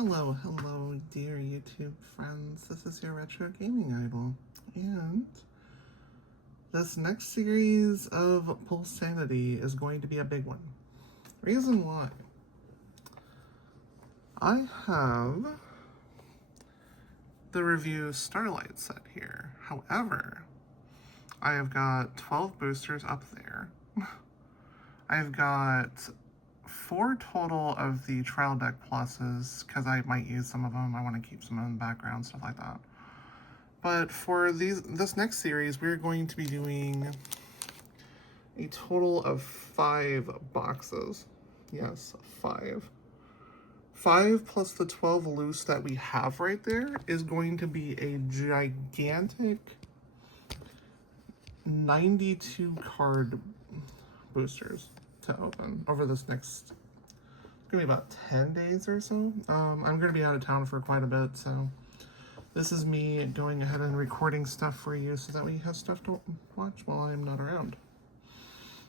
Hello, dear YouTube friends. This is your Retro Gaming Idol, and this next series of Pullsanity is going to be a big one. Reason why. I have the Revue Starlight set here. However, I have got 12 boosters up there. I've got 4 total of the trial deck pluses, because I might use some of them. I want to keep some in the background, stuff like that. But for this next series, we're going to be doing a total of 5 boxes. Yes, 5. 5 plus the 12 loose that we have right there is going to be a gigantic 92 card boosters to open over this next, it's gonna be about 10 days or so. I'm gonna be out of town for quite a bit, so this is me going ahead and recording stuff for you so that we have stuff to watch while I'm not around.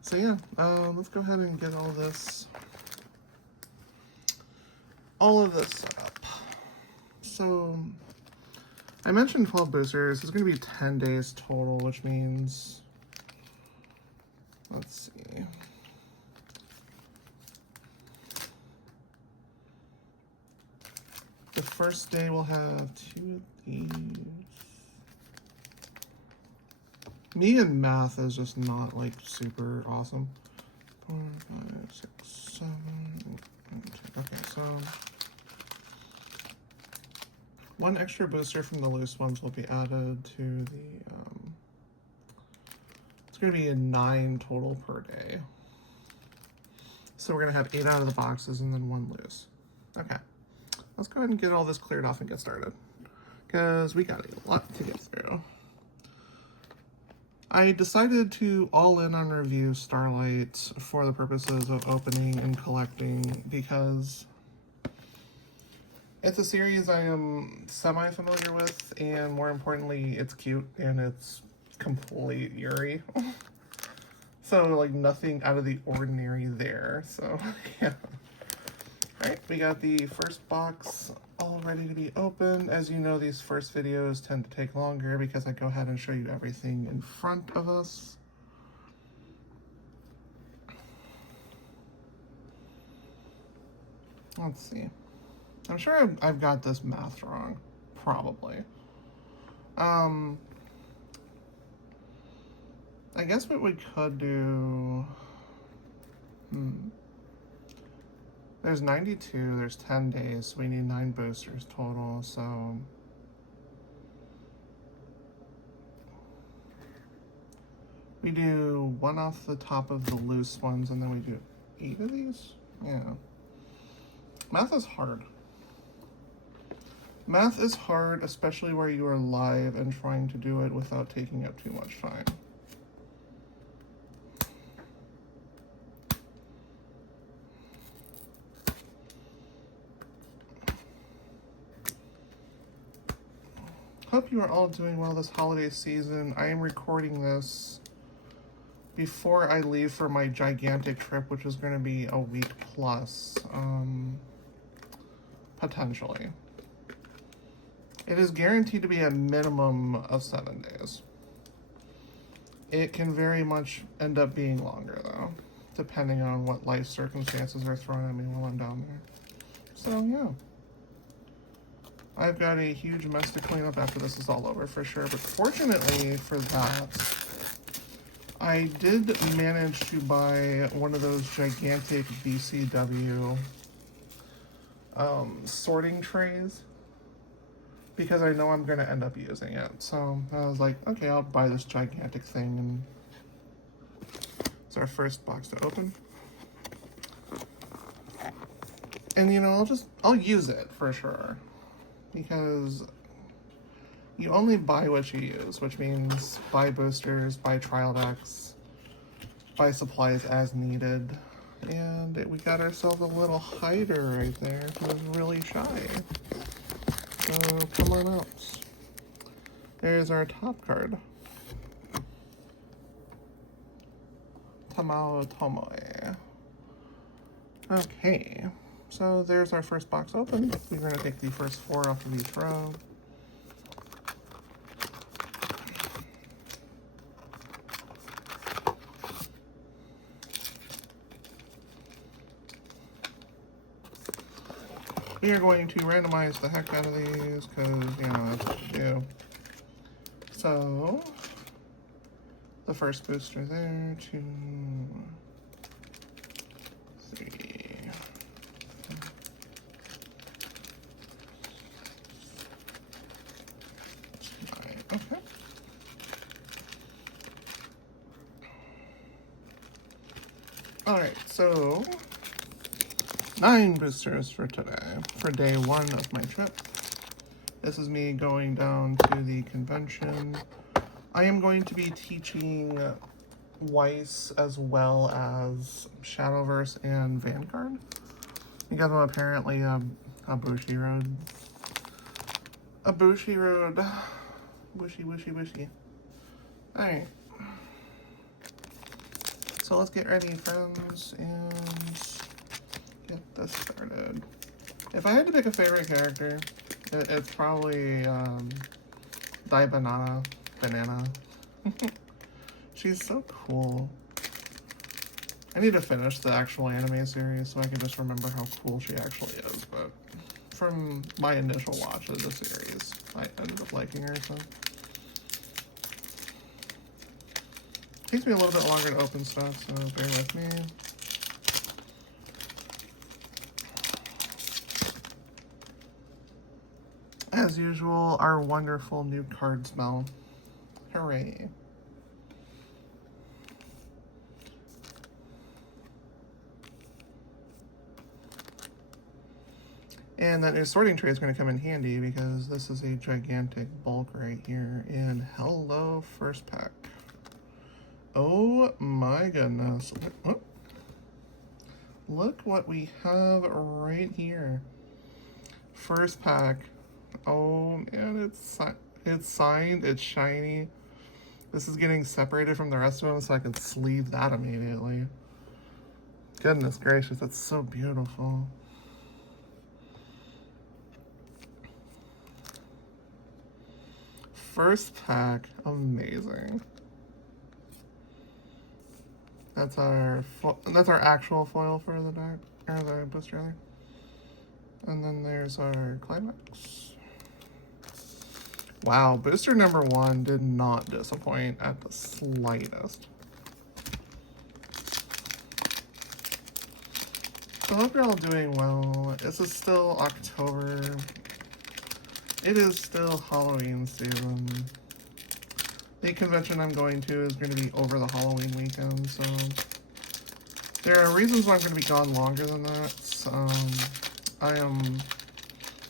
So yeah, let's go ahead and get all of this set up. So I mentioned 12 boosters. It's gonna be 10 days total, which means, let's see. The first day we'll have 2 of these. Me and math is just not like super awesome. 4, 5, 6, 7, 8, 9, 10. Okay, so 1 extra booster from the loose ones will be added to the, it's going to be a 9 total per day. So we're going to have 8 out of the boxes and then 1 loose. Okay. Let's go ahead and get all this cleared off and get started, because we got a lot to get through. I decided to all in on Revue Starlight for the purposes of opening and collecting, because it's a series I am semi-familiar with, and more importantly, it's cute and it's complete Yuri. So, like, nothing out of the ordinary there, so, yeah. Alright, we got the first box all ready to be opened. As you know, these first videos tend to take longer because I go ahead and show you everything in front of us. Let's see. I'm sure I've got this math wrong. Probably. I guess what we could do... There's 92, there's 10 days, so we need 9 boosters total, so... We do 1 off the top of the loose ones, and then we do 8 of these? Yeah. Math is hard. Math is hard, especially where you are live and trying to do it without taking up too much time. Hope you are all doing well this holiday season. I am recording this before I leave for my gigantic trip, which is going to be a week plus, potentially. It is guaranteed to be a minimum of 7 days. It can very much end up being longer, though, depending on what life circumstances are thrown at me while I'm down there. So, yeah. I've got a huge mess to clean up after this is all over, for sure. But fortunately for that, I did manage to buy one of those gigantic BCW sorting trays, because I know I'm going to end up using it. So I was like, okay, I'll buy this gigantic thing, and it's our first box to open. And, you know, I'll use it for sure, because you only buy what you use, which means buy boosters, buy trial decks, buy supplies as needed. And we got ourselves a little hider right there who's really shy. So come on out. There's our top card. Tamao Tomoe. Okay, so there's our first box open. We're going to take the first 4 off of each row. We are going to randomize the heck out of these because, you know, that's what we do. So, the first booster there, 2, 3. Okay. Alright, so 9 boosters for today, for day 1 of my trip. This is me going down to the convention. I am going to be teaching Weiss as well as Shadowverse and Vanguard. Because I'm apparently a Bushiroad. A Bushiroad. Wishy. Alright. So let's get ready, friends, and get this started. If I had to pick a favorite character, it's probably Banana. She's so cool. I need to finish the actual anime series so I can just remember how cool she actually is, but from my initial watch of the series, I ended up liking her, so. Takes me a little bit longer to open stuff, so bear with me. As usual, our wonderful new card smell. Hooray. And that new sorting tray is going to come in handy because this is a gigantic bulk right here. And hello, first pack. Oh my goodness. Look what we have right here. First pack. Oh man, it's signed, it's shiny. This is getting separated from the rest of them so I can sleeve that immediately. Goodness gracious, that's so beautiful. First pack, amazing. That's our actual foil for the deck, or the booster rather. And then there's our climax. Wow, booster number 1 did not disappoint at the slightest. So I hope you're all doing well. This is still October. It is still Halloween season. The convention I'm going to is going to be over the Halloween weekend, so there are reasons why I'm going to be gone longer than that. I am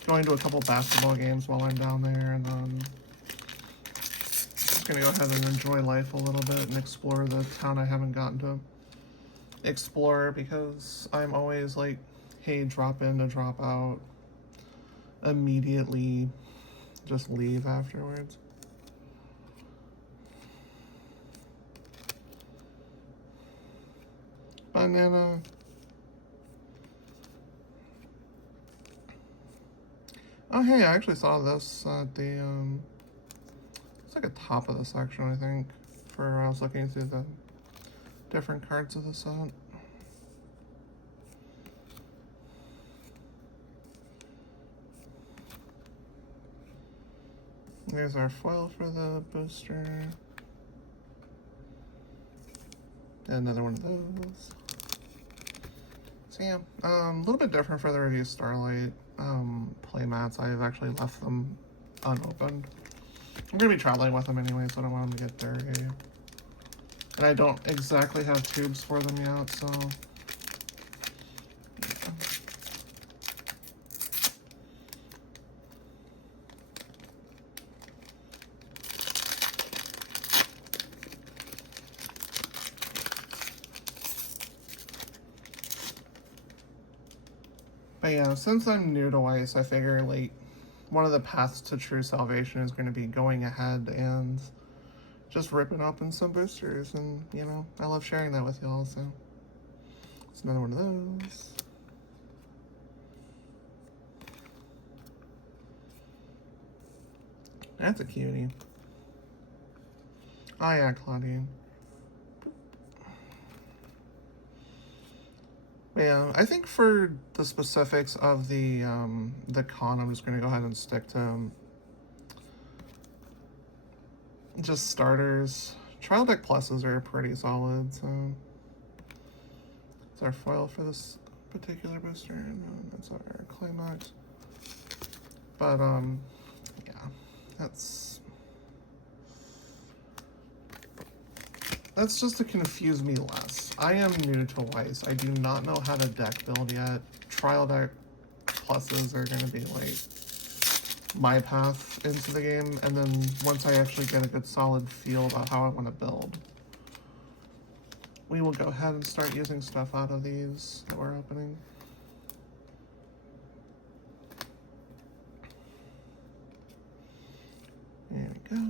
going to a couple basketball games while I'm down there, and then just going to go ahead and enjoy life a little bit and explore the town I haven't gotten to explore, because I'm always like, hey, drop in to drop out, immediately just leave afterwards. Banana. Oh hey, I actually saw this at the it's like a top of the section, I think, for when I was looking through the different cards of the set. There's our foil for the booster. Another one of those. So yeah, a little bit different for the Revue Starlight playmats. I've actually left them unopened. I'm going to be traveling with them anyway, so I don't want them to get dirty. And I don't exactly have tubes for them yet, so... yeah. But yeah, since I'm new to Weiss, I figure, like, one of the paths to true salvation is going to be going ahead and just ripping open some boosters. And, you know, I love sharing that with y'all, so it's another one of those. That's a cutie. Oh yeah, Claudine. Yeah, I think for the specifics of the con, I'm just gonna go ahead and stick to just starters. Trial deck pluses are pretty solid, so it's our foil for this particular booster, and then that's our climax. But yeah, that's just to confuse me less. I am new to Weiss. I do not know how to deck build yet. Trial deck pluses are going to be like my path into the game, and then once I actually get a good solid feel about how I want to build, we will go ahead and start using stuff out of these that we're opening. There we go.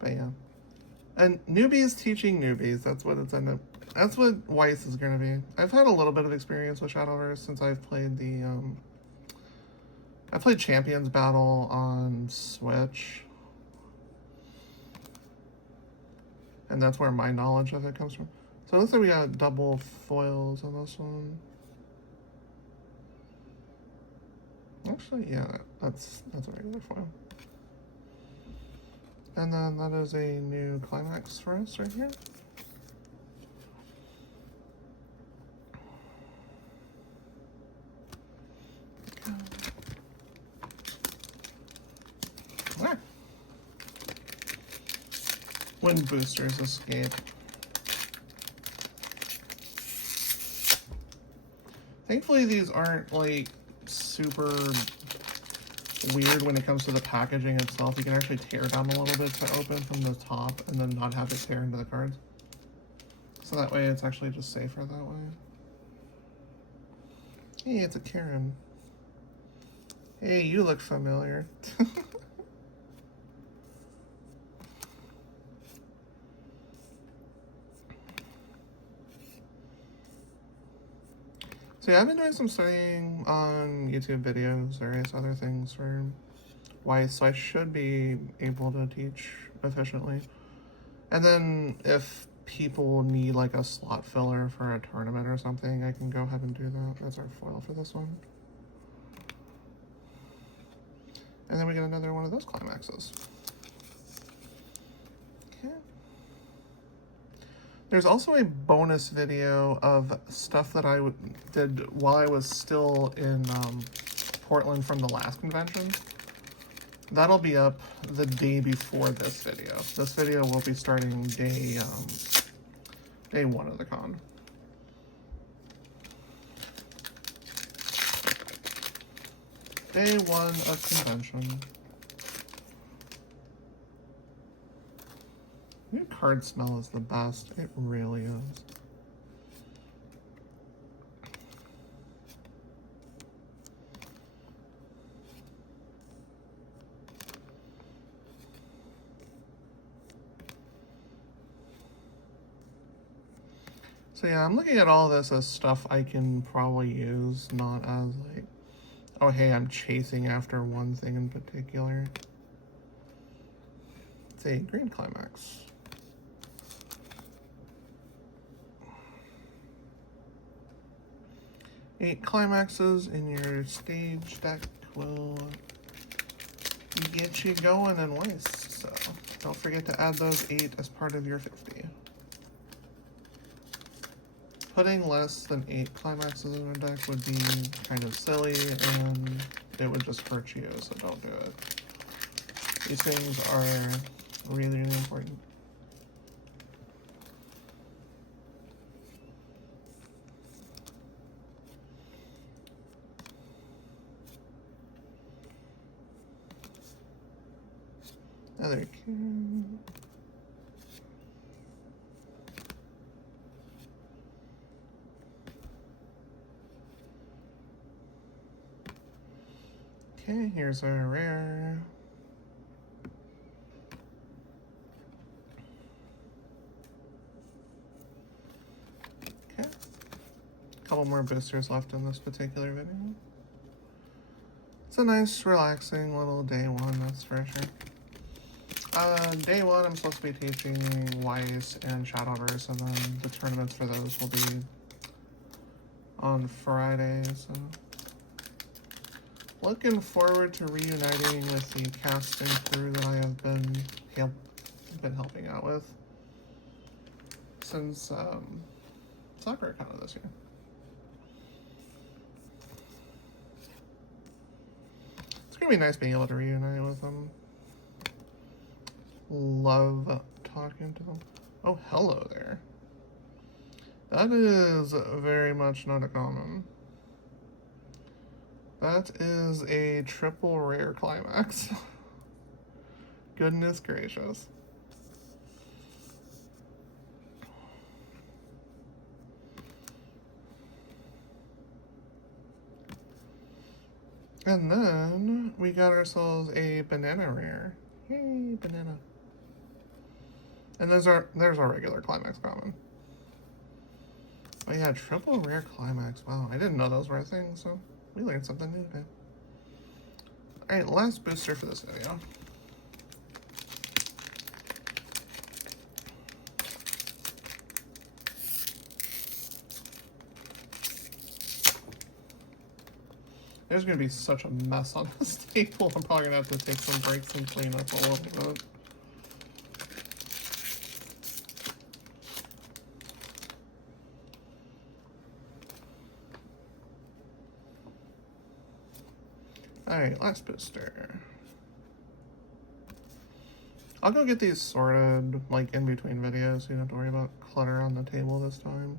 But yeah. And newbies teaching newbies, that's what it's ended up. That's what Weiss is going to be. I've had a little bit of experience with Shadowverse since I've played the, I played Champions Battle on Switch. And that's where my knowledge of it comes from. So it looks like we got double foils on this one. Actually, yeah, that's a regular foil. And then that is a new climax for us right here. Ah. When boosters escape. Thankfully, these aren't like super weird when it comes to the packaging itself. You can actually tear down a little bit to open from the top and then not have it tear into the cards. So that way it's actually just safer that way. Hey, it's a Karen. Hey, you look familiar. So yeah, I've been doing some studying on YouTube videos, various other things for Weiss, so I should be able to teach efficiently. And then if people need like a slot filler for a tournament or something, I can go ahead and do that. That's our foil for this one. And then we get another one of those climaxes. Okay. There's also a bonus video of stuff that I did while I was still in Portland from the last convention. That'll be up the day before this video. This video will be starting day one of the con. Day one of convention. Your card smell is the best. It really is. So yeah, I'm looking at all this as stuff I can probably use, not as like, oh hey, I'm chasing after one thing in particular. It's a green climax. Eight climaxes in your stage deck will get you going in Weiss, so don't forget to add those 8 as part of your 50. Putting less than 8 climaxes in a deck would be kind of silly, and it would just hurt you, so don't do it. These things are really, really important. Another cube. Okay, here's our rare. Okay. couple more boosters left in this particular video. It's a nice, relaxing little day one, that's for sure. Day one, I'm supposed to be teaching Weiss and Shadowverse, and then the tournaments for those will be on Friday, so looking forward to reuniting with the casting crew that I have been helping out with since Sakura kind of this year. It's gonna be nice being able to reunite with them. Love talking to them. Oh, hello there. That is very much not a common. That is a triple rare climax. Goodness gracious. And then we got ourselves a banana rare. Hey, banana. And there's our regular climax common. Oh yeah, triple rare climax. Wow, I didn't know those were a thing, so we learned something new today. Alright, last booster for this video. There's gonna be such a mess on this table. I'm probably gonna have to take some breaks and clean up a little bit. Alright, last booster. I'll go get these sorted, like, in between videos, so you don't have to worry about clutter on the table this time.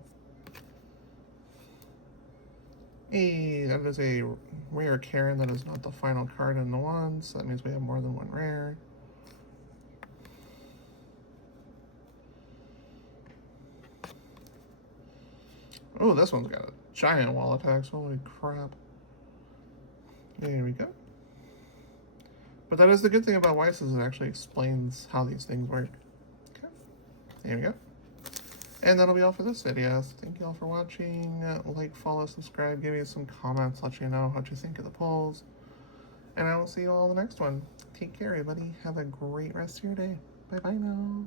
Hey, that is a rare Karen that is not the final card in the one, so that means we have more than one rare. Oh, this one's got a giant wall attacks, holy crap. There we go. But that is the good thing about Weiss, is it actually explains how these things work. Okay, there we go. And that'll be all for this video. So thank you all for watching. Like, follow, subscribe, give me some comments, let you know what you think of the polls. And I will see you all in the next one. Take care, everybody. Have a great rest of your day. Bye-bye now.